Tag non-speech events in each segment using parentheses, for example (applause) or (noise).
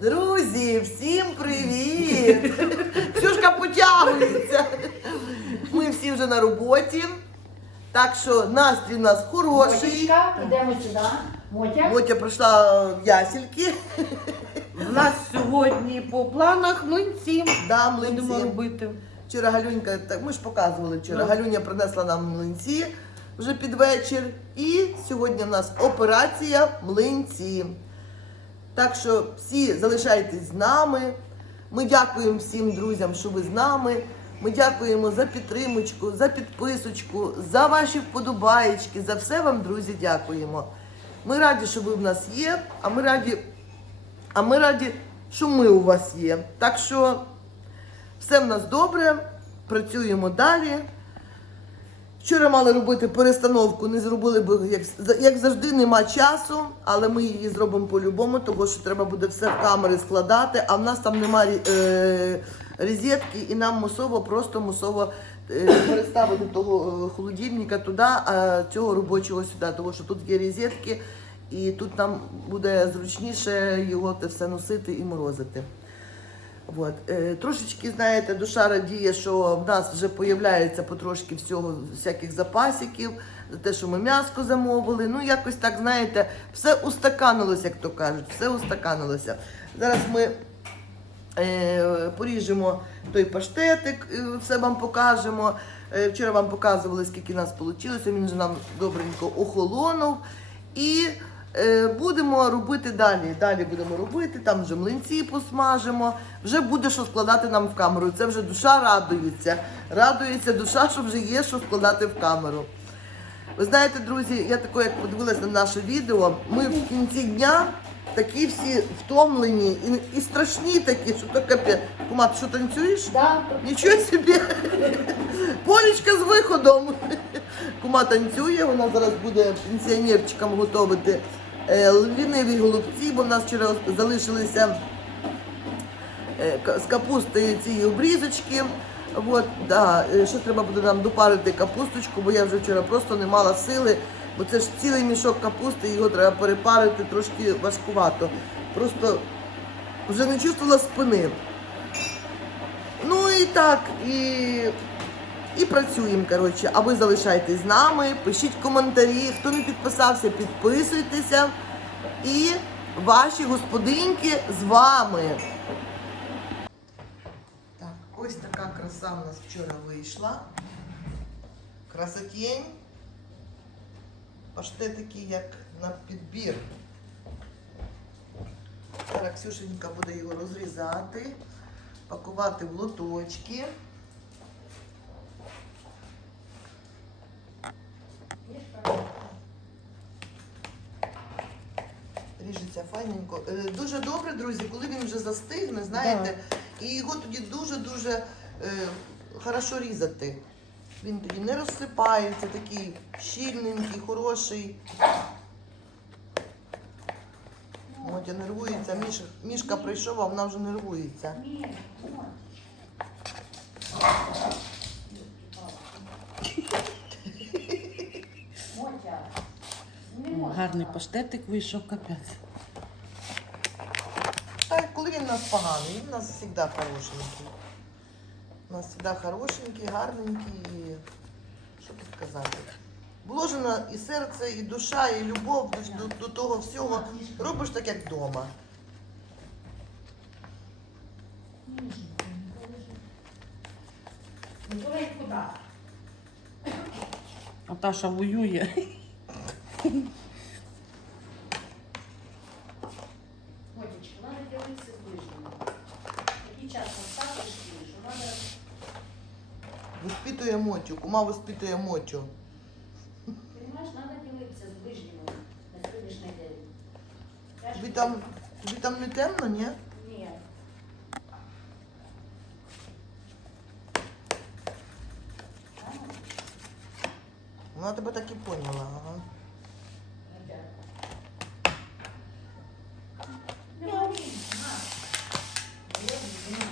Друзі, всім привіт! Ксюшка потягується. Ми всі вже на роботі. Так що настрій у нас хороший. Мотічка, йдемо сюди. Мотя. Мотя прийшла в ясельки. У нас сьогодні по планах млинці Да, будемо робити. Вчора Галюнька, так ми ж показували вчора. Ну. Галюня принесла нам млинці вже під вечір. І сьогодні в нас операція млинці. Так що всі залишайтесь з нами. Ми дякуємо всім друзям, що ви з нами. Ми дякуємо за підтримочку, за підписочку, за ваші вподобаєчки, за все вам, друзі, дякуємо. Ми раді, що ви в нас є, а ми раді, а ми раді, що ми у вас є. Так що все в нас добре, працюємо далі. Вчора мали робити перестановку, не зробили, бо як, як завжди нема часу, але ми її зробимо по-любому, тому що треба буде все в камери складати, а в нас там немає е, розетки, і нам мусово, просто мусово е, переставити того е, холодильника туди, а цього робочого сюди, тому що тут є розетки, і тут нам буде зручніше його те все носити і морозити. От. Е, трошечки, знаєте, душа радіє, що в нас вже появляється потрошки всього, всяких запасиків, за те, що ми м'яско замовили. Ну, якось так, знаєте, все устаканилося, як то кажуть, все устаканилося. Зараз ми е, поріжемо той паштетик, е, все вам покажемо. Е, вчора вам показували, скільки нас вийшло, він же нам добренько охолонув. І будемо робити далі. Далі будемо робити, там вже млинці посмажимо. Вже буде що складати нам в камеру. Це вже душа радується. Радується душа, що вже є що складати в камеру. Ви знаєте, друзі, я тако, як подивилася на наше відео, ми в кінці дня такі всі втомлені і, і страшні такі, що то капець. Кума, ти що танцюєш? Да. Нічого собі. Полічка з виходом. Кума танцює, вона зараз буде пенсіонерчикам готувати е, ліниві голубці, бо в нас вчора залишилися е, з капусти ці обрізочки. От, да. е, Ще треба буде нам допарити капусточку, бо я вже вчора просто не мала сили, бо це ж цілий мішок капусти, його треба перепарити трошки важкувато. Просто вже не чувствувала спини. Ну і так, і, і працюємо, коротше. А ви залишайтесь з нами, пишіть коментарі. Хто не підписався, підписуйтеся. І ваші господинки з вами. Так, ось така краса в нас вчора вийшла. Красотень. Паштетики як на підбір. Зараз Ксюшенька буде його розрізати, пакувати в лоточки. Файненько. Е, Дуже добре, друзі, коли він вже застигне, знаєте, і його тоді дуже-дуже е, хорошо різати. Він тоді не розсипається, такий щільненький, хороший. Мотя нервується, Міш, Мішка прийшов, а вона вже нервується. Гарний паштетик вийшов капець. Так, коли він у нас поганий, він у нас завжди хорошенький. У нас завжди хорошенький, гарненький. і Що тут казати? Вложена і серце, і душа, і любов до, до того всього. Робиш так, як вдома. Не туди куди. А воює. Мотечка, надо ділитися з ближніми. Такий час настав, прийшли, що надо... Воспитує Мотю, кума воспитує Мотю. Понимаєш, надо ділитися з ближніми на сьогоднішній день. Я ж Тобі там, тобі там не темно, ні? Ні. Вона тебе так і поняла. Ага. Не говори, на. Я люблю, на.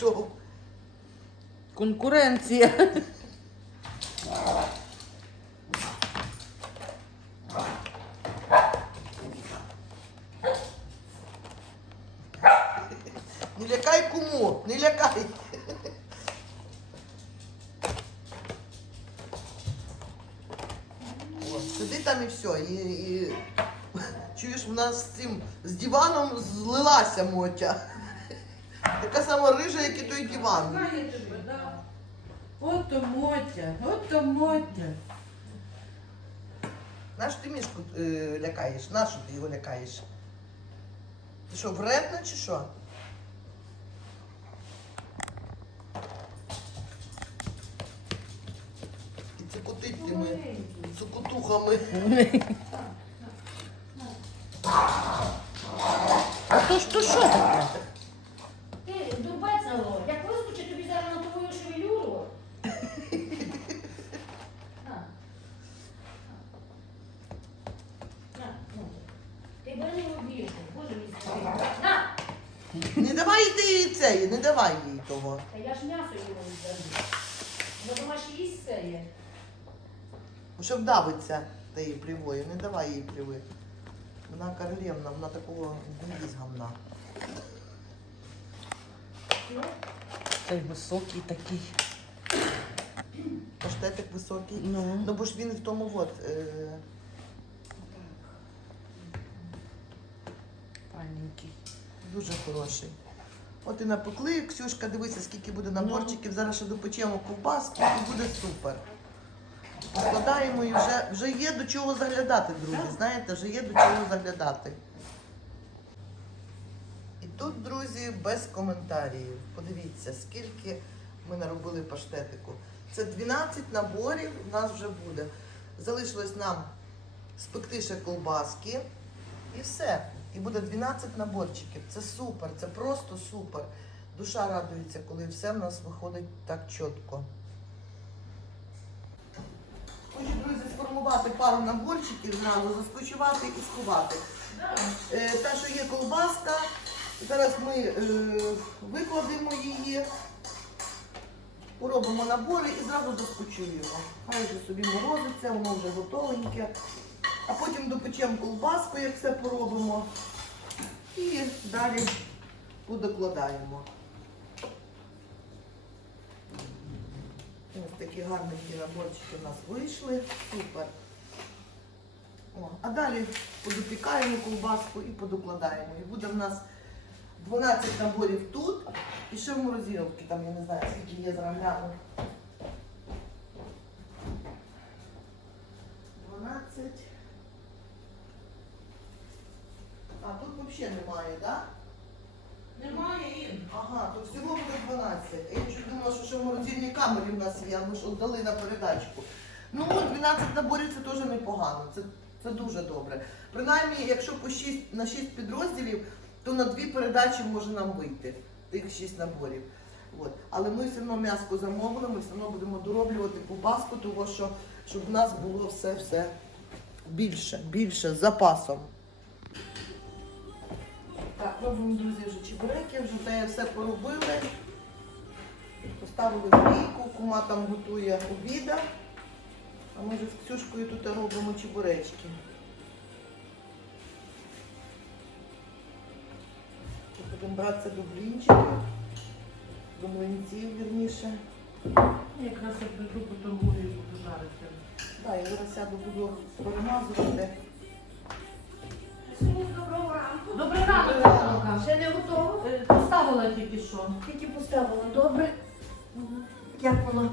Прийшов. Конкуренція. Не лякай куму, не лякай. О, сиди там і все. І, і... Чуєш, в нас з цим з диваном злилася Мотя. Така сама рижа, як і той диван. Знає тебе, да. Ото Мотя, ото Мотя. Наш ти мішку е, лякаєш? Нащо ти його лякаєш? Ти що, вредна чи що? І цикотить тими цукутухами. (laughs) А то ж то що таке? Ти, дурбецело, як вискочить тобі зараз на твою шевелюру. На. На, ну. Ти бери обіжу, боже мій святий. На! Не давай їй цієї, не давай їй того. Та я ж м'ясо його віддаю. Бо думаєш, їсть це є. Ну, Щоб давиться тієї плівою, не давай їй пліви. Вона королевна, вона такого не їсть гамна. Все? Той високий такий. Паштетик високий. Ну. Ну бо ж він в тому от. Е... Паленький. Дуже хороший. От і напекли, Ксюшка, дивися, скільки буде наборчиків. Зараз ще допечемо ковбаски і буде супер. Покладаємо і вже, вже є до чого заглядати, друзі. Знаєте, вже є до чого заглядати. І тут, друзі, без коментарів. Подивіться, скільки ми наробили паштетику. Це 12 наборів у нас вже буде. Залишилось нам спекти ще ковбаски і все. І буде 12 наборчиків. Це супер, це просто супер. Душа радується, коли все в нас виходить так чітко. Хочу, друзі, сформувати пару наборчиків зразу, заскочувати і сховати. Е, та, що є колбаска, зараз ми е, викладемо її, поробимо набори і зразу заскочуємо. Хай вже собі морозиться, воно вже готовеньке. А потім допечемо колбаску, як все поробимо. І далі подокладаємо. Ось такі гарненькі наборчики у нас вийшли. Супер. О, а далі подопікаємо ковбаску і подокладаємо. І буде в нас 12 наборів тут. І ще в морозиловці, там я не знаю, скільки є зараз гляну. 12. А тут взагалі немає, так? Да? Немає їм. Ага, то всього буде 12. Я чуть думала, що ще в морозильній камері в нас є, ми ж віддали на передачку. Ну, 12 наборів це теж непогано, це, це дуже добре. Принаймні, якщо по 6, на 6 підрозділів, то на дві передачі може нам вийти, тих 6 наборів. От. Але ми все одно м'яско замовили, ми все одно будемо дороблювати ковбаску, того що щоб в нас було все-все більше, більше, з запасом. Робимо, друзі, вже чебуреки, вже те все поробили. Поставили в кума там готує обіда. А ми вже з Ксюшкою тут робимо чебуречки. Будемо братися до блінчиків, до млинців, вірніше. Якраз як прийду по торгую буду жарити. Так, я зараз сяду буду перемазувати. Доброго ранку. Добрий ранок. Наталка. Ще не готова? Е, Поставила тільки що. Тільки поставила, добре? Як воно?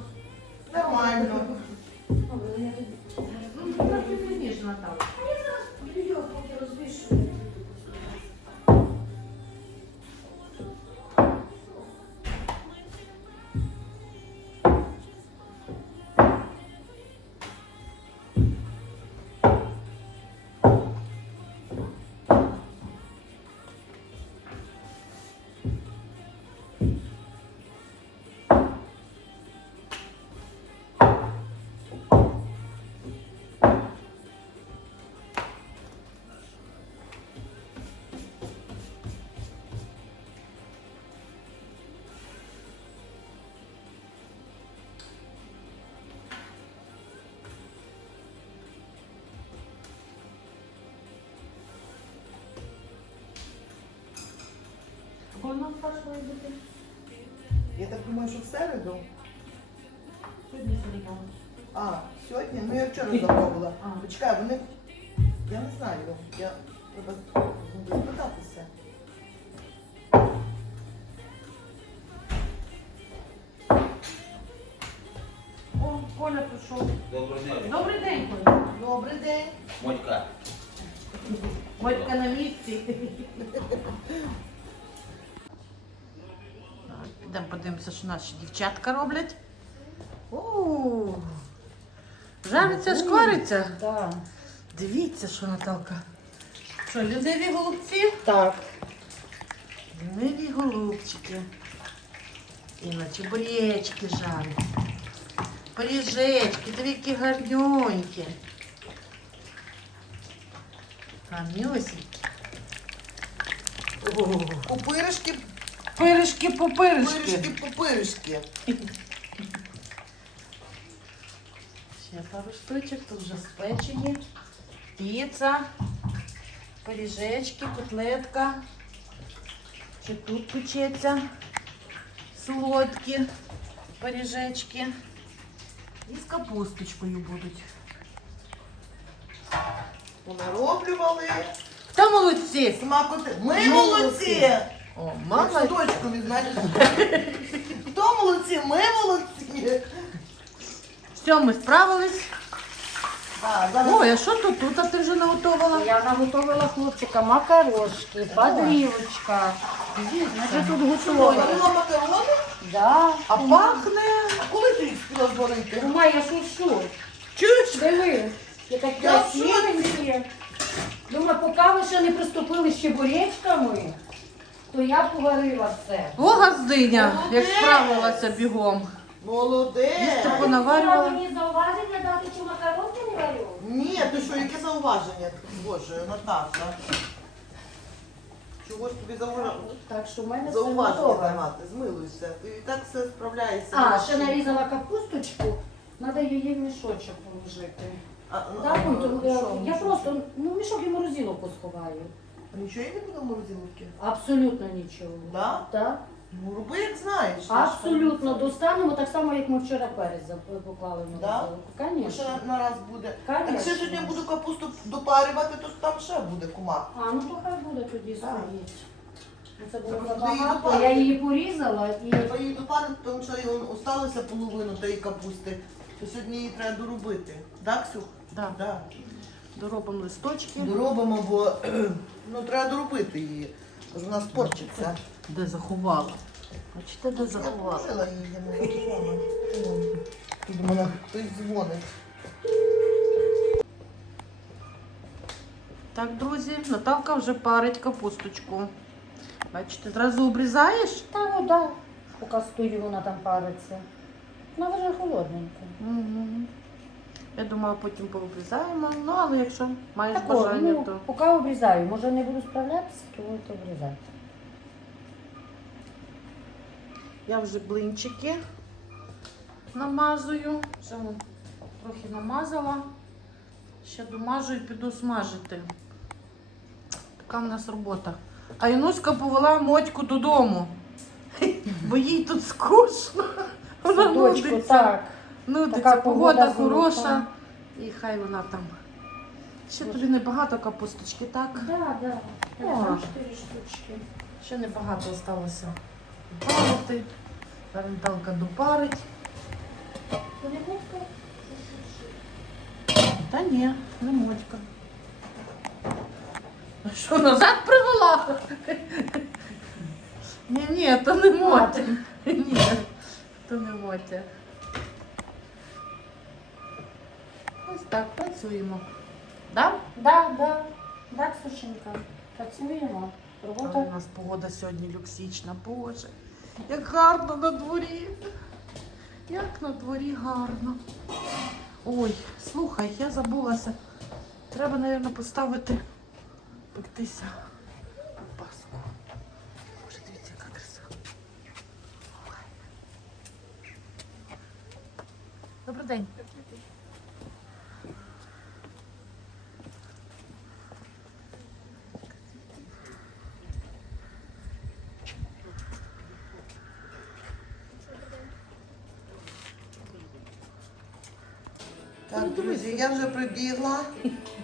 Нам фарш має бути? Я так думаю, що в середу. Сьогодні середа. А, сьогодні? Ну я вчора замовила. А. Почекай, вони. Я не знаю. Я треба спитатися. Підемо що наші дівчатка роблять. О, жариться, шквариться. Так. Дивіться, що Наталка. Що, ліниві голубці? Так. Ліниві голубчики. І на чебуречки жарять. Пиріжечки, диви, які гарнюнькі. Гарнюсінькі. О, Пиришки по пиришки, пиришки. пупиришки. Ще пару штучок, тут вже спечені. Піца, пиріжечки, котлетка. Ще тут печеться. Солодкі пиріжечки. І з капусточкою будуть. Понароблювали. Та молодці! Смакоти. Ми Молодці. О, мама. садочку візьмете. (laughs) Хто молодці? Ми молодці. Все, ми справились. А, зараз Ой, а що тут? Тут а ти вже наготовила? Я наготовила хлопчика макарошки, подрівочка. Значить, тут готово. Варила макарони, Да. а пахне. Коли ти їх спіла зварити? Кума, я шушу. Чуєш? Диви, яка Я красивенькі. Думаю, поки ви ще не приступили з чебуречками, то я поварила все. О, газдиня, як Молодець. справилася бігом. Молодець. Їсти понаварювала. мені зауваження дати, чи макаронки не варю? Ні, ти що, яке зауваження? Боже, Наташа. Чого ж тобі зауваження? Так що в мене все Зауваження готове. давати, змилуйся. Ти і так все справляєшся. А, ще нарізала капусточку, треба її в мішочок положити. А, ну, Так, а, ну, то, що, я, я просто ну, в мішок і морозиловку сховаю. А Нічого я не буду в морозиловці? Абсолютно нічого. Да? Так. Ну, роби, як знаєш. Абсолютно достанемо, так само, як ми вчора перець поклали в Да? морозиловку. Ще Звісно. на, на раз буде. Конечно. ще сьогодні буду капусту допарювати, то там ще буде кума. А, ну то хай буде тоді Так. стоїть. Ну, Це було Треба забагато. її. Я її порізала і Треба її допарити, тому що її осталося половину тієї капусти. То сьогодні її треба доробити. Так, Ксюх? Да. Да. Доробимо листочки. Доробимо, бо ну, треба доробити її. Бо ж вона спорчиться. Де заховала? Бачите, де заховала? положила її я не телефону. Тут мене хтось дзвонить. Так, друзі, Наталка вже парить капусточку. Бачите, зразу обрізаєш? та вода, поки стоїть, вона там париться. Вона вже холодненька. Угу. Я думала, потім пообрізаємо. Ну, але якщо маєш Так, бажання, ну, то. поки обрізаю, може не буду справлятися, то от обрізати. Я вже блинчики намазую. Вже трохи намазала. Ще домажу і піду смажити. Така в нас робота. А Інуська повела мотьку додому. Бо їй тут скучно. Вона нудиться. так. Нудиться, Така погода, погода хороша. золота. І хай вона там. Ще тобі небагато капусточки, так? Да, да. О. Там чотири штучки. Ще небагато залишилося парити. Зараз допарить. Не мотька? Та ні, не мотька. А що, назад привела? Ні, ні, то не мотя. Ні, то не мотя. Ось так працюємо. Да? Да, да. Да, Ксюшенька. Працюємо. Але у нас погода сьогодні люксічна, боже. Як гарно на дворі. Як на дворі гарно. Ой, слухай, я забулася. Треба, мабуть, поставити пектися паску. Боже, дивіться, яка краса. Добрий день. Так, друзі, я вже прибігла.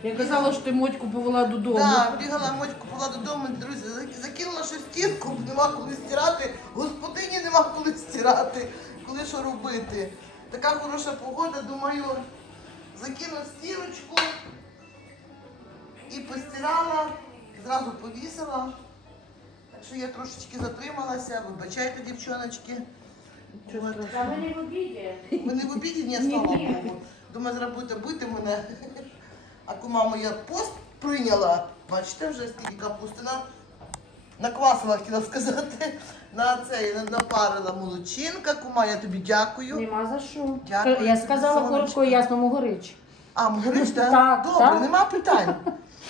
Я казала, що ти мотьку повела додому. Так, бігала мотьку була додому, друзі, закинула щось стірку, нема коли стирати. Господині нема коли стирати, коли що робити. Така хороша погода, думаю, закину стірочку і постирала, зразу повісила. Так що я трошечки затрималася, вибачайте, дівчоночки. Та в обіді. Ви не в обіді, Ні, слава. Богу. Думаю, будете бити мене. (laughs) А кума моя пост прийняла. Бачите, вже скільки капусти на наквасила, хотіла сказати. На це напарила молодчинка. Кума, я тобі дякую. Нема за що. Дякую Я сказала коротко і ясно, могорич. А, говориш, (laughs) так? Так, Добре, так. нема питань.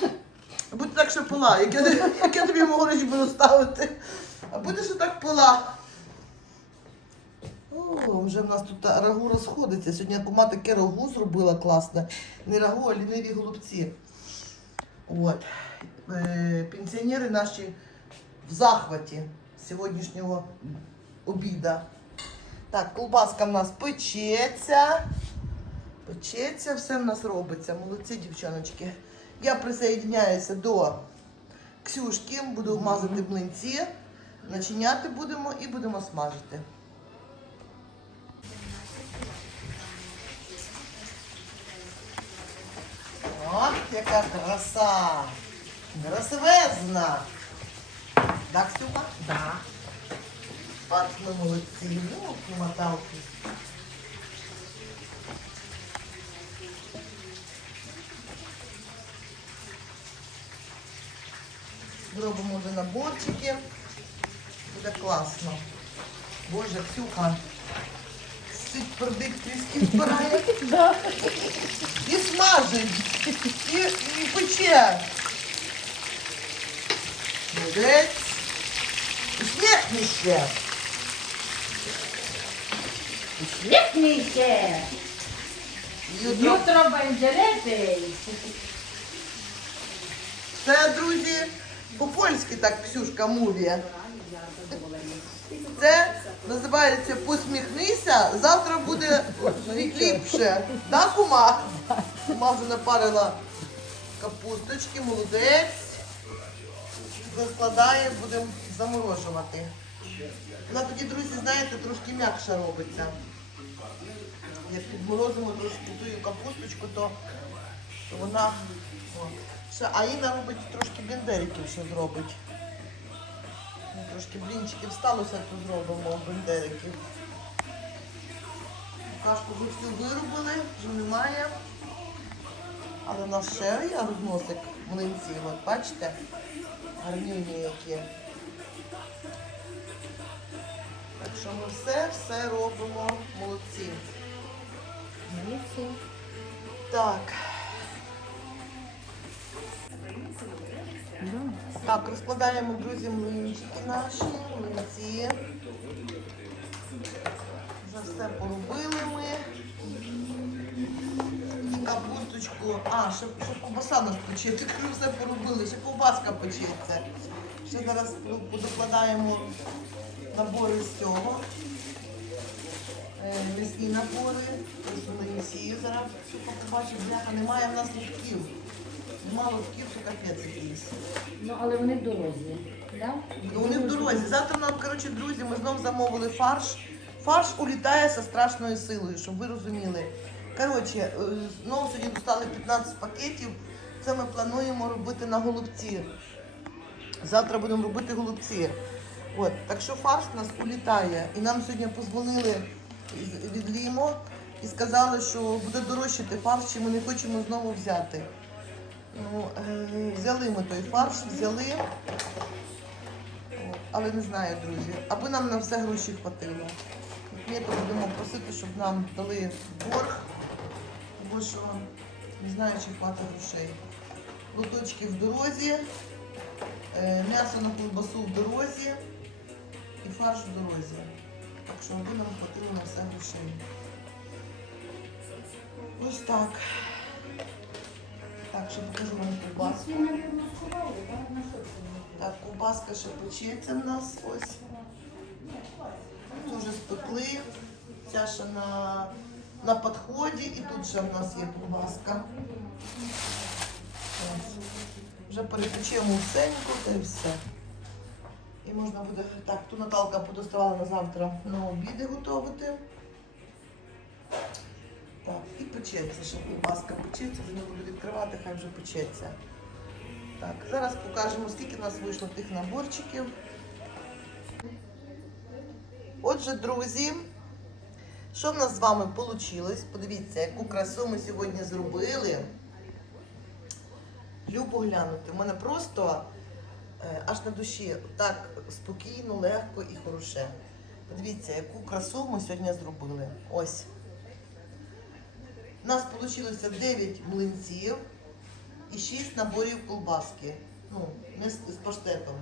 (laughs) Будь так, що пила. Як я, як я тобі могорич буду ставити. А будеш отак пила. О, вже в нас тут рагу розходиться. Сьогодні кума таке рагу зробила класне. Не рагу, а ліниві голубці. От. Е, пенсіонери наші в захваті сьогоднішнього обіда. Так, колбаска в нас печеться. Печеться, все в нас робиться. Молодці, дівчоночки. Я присоєдняюся до Ксюшки, буду мазати млинці, начиняти будемо і будемо смажити. Яка краса! Красивезна! Так, Ксюха? Да. От ми молодці, ну, моталки. Зробимо вже наборчики. Буде класно. Боже, Ксюха. Сить пердик тріски збирає. І смажить. І, і пече. Молодець. Усміхнися. Сміхніше! Jutro. Jutro będzie lepiej. Це, друзі, по-польськи так Ксюшка мові. Це називається посміхнися, завтра буде ліпше. Да, кума? Кума вже напарила капусточки, молодець. Розкладає, будемо заморожувати. Вона тоді, друзі, знаєте, трошки м'якша робиться. Як підморозимо трошки ту капусточку, то, вона. О. А Інна робить трошки бендериків, що зробить. Трошки блінчиків сталося, то зробимо бендериків. Кашку ви всю виробили, вже немає. Але у нас ще є розносик млинців, от бачите? Гарнюні які. Так що ми все, все робимо молодці. Так. Так, розкладаємо, друзі, млинчики наші, млинці. Вже все поробили ми. І капусточку. А, ще, ще ковбаса нас. Кажу, все поробили, ще ковбаска печеться. Ще зараз докладаємо набори з цього. Е, М'ясні набори, млинці. Зараз все побачимо, бляха, немає в нас лутків. Нема лутків, що капець якийсь. Ну, але вони в дорозі. Да? Ну, Вони в дорозі. Завтра нам, коротше, друзі, ми знов замовили фарш. Фарш улітає зі страшною силою, щоб ви розуміли. Коротше, е, знову сьогодні достали 15 пакетів. Це ми плануємо робити на голубці. Завтра будемо робити голубці. От, так що фарш у нас улітає. І нам сьогодні позвонили з- від Лімо і сказали, що буде дорожчати фарш, чи ми не хочемо знову взяти. Ну, е, взяли ми той фарш, взяли. Але не знаю, друзі, аби нам на все гроші хватило. Ми то будемо просити, щоб нам дали борг, тому що не знаю, чи хватить грошей. Лоточки в дорозі, е, м'ясо на колбасу в дорозі і фарш в дорозі. Так що аби нам хватило на все грошей. Ось так. Так, що покажу вам сховали, так? Ковбаска ще печеться в нас ось. Дуже спекли. Ця ще на на підході. І тут ще в нас є колбаска. Ось. Вже перепечемо всеньку та й все. І можна буде так, ту Наталка подоставала на завтра на обіди готувати. Печеться, ще колбаска печеться, вже не буду відкривати, хай вже печеться. Так, зараз покажемо, скільки в нас вийшло тих наборчиків. Отже, друзі, що в нас з вами вийшло? Подивіться, яку красу ми сьогодні зробили. Любо глянути. У мене просто е, аж на душі так спокійно, легко і хороше. Подивіться, яку красу ми сьогодні зробили. Ось. У нас вийшло 9 млинців і 6 наборів колбаски. Ну, не з, з паштетом.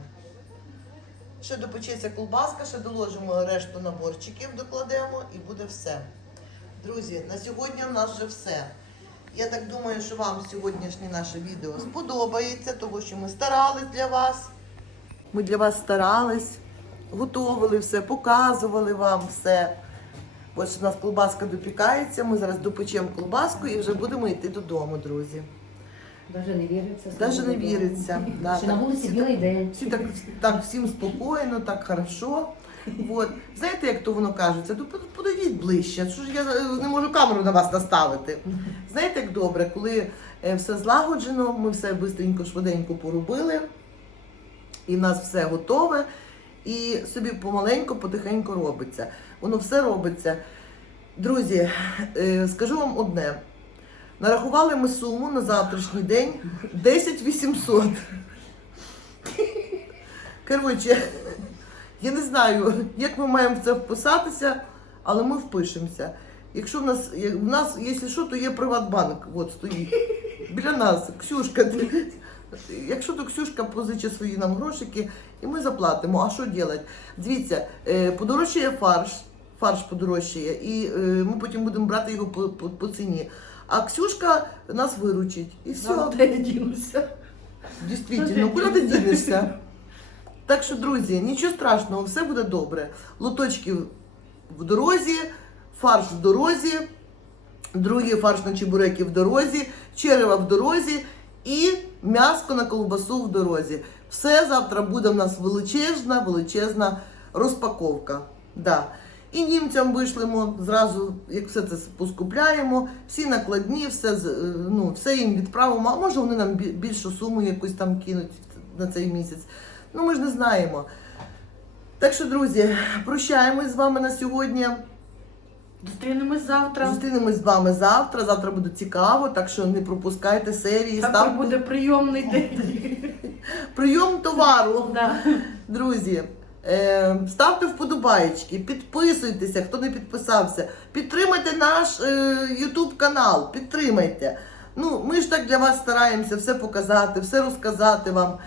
Ще допечеться колбаска, ще доложимо решту наборчиків, докладемо і буде все. Друзі, на сьогодні у нас вже все. Я так думаю, що вам сьогоднішнє наше відео сподобається, тому що ми старались для вас. Ми для вас старались, готували все, показували вам все. Ось у нас колбаска допікається, ми зараз допечемо колбаску і вже будемо йти додому, друзі. Даже не віриться. Навіть не віриться. (laughs) Да, Ще на вулиці всі білий день. всі так, так всім спокійно, так хорошо. От. Знаєте, як то воно кажеться? Ну под- ближче. Що ж я е, не можу камеру на вас наставити. Знаєте, як добре, коли е, все злагоджено, ми все швидко, швиденько поробили, і в нас все готове, і собі помаленьку, потихеньку робиться. Воно все робиться. Друзі, е, скажу вам одне. Нарахували ми суму на завтрашній день (laughs) 10 800. Коротше, я не знаю, як ми маємо в це вписатися, але ми впишемося. Якщо в нас, в нас, якщо що, то є Приватбанк, от стоїть. Біля нас, Ксюшка. Якщо то Ксюшка позичить свої нам грошики, і ми заплатимо. А що робити? Дивіться, е, подорожчає фарш, фарш подорожчає, і е, ми потім будемо брати його по, по, по ціні. А Ксюшка нас виручить. І все. Де я дінуся? Дійсно, куди ти дінешся? Так що, друзі, нічого страшного, все буде добре. Лоточки в дорозі, фарш в дорозі, другий фарш на чебуреки в дорозі, черева в дорозі і м'яско на колбасу в дорозі. Все завтра буде в нас величезна, величезна розпаковка. Да. І німцям вишлемо зразу, як все це поскупляємо, всі накладні, все, е, ну, все їм відправимо. А може вони нам більшу суму якусь там кинуть на цей місяць. Ну ми ж не знаємо. Так що, друзі, прощаємось з вами на сьогодні. Зустрінемось завтра. Зустрінемось з вами завтра. Завтра буде цікаво, так що не пропускайте серії. Завтра Ставте буде прийомний день. (laughs) прийом товару. Да. Друзі, е, ставте вподобаєчки, підписуйтеся, хто не підписався. Підтримайте наш е, YouTube канал, підтримайте. Ну, ми ж так для вас стараємося все показати, все розказати вам.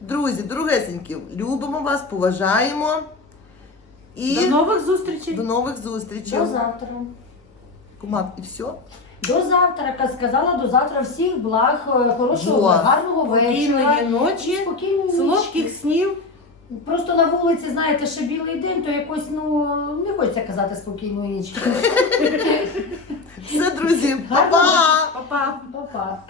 Друзі, дорогесенькі, любимо вас, поважаємо. І До нових зустрічей. до нових зустрічей. До завтра. Кумак, і все? До завтра. Ка- Сказала до завтра всіх благ, е, хорошого, Во. гарного вечора. Спокійної ночі, Спокійної солодких снів. Просто на вулиці, знаєте, ще білий день, то якось, ну, не хочеться казати спокійної нічки. Все, друзі, па-па! Па-па. Па-па.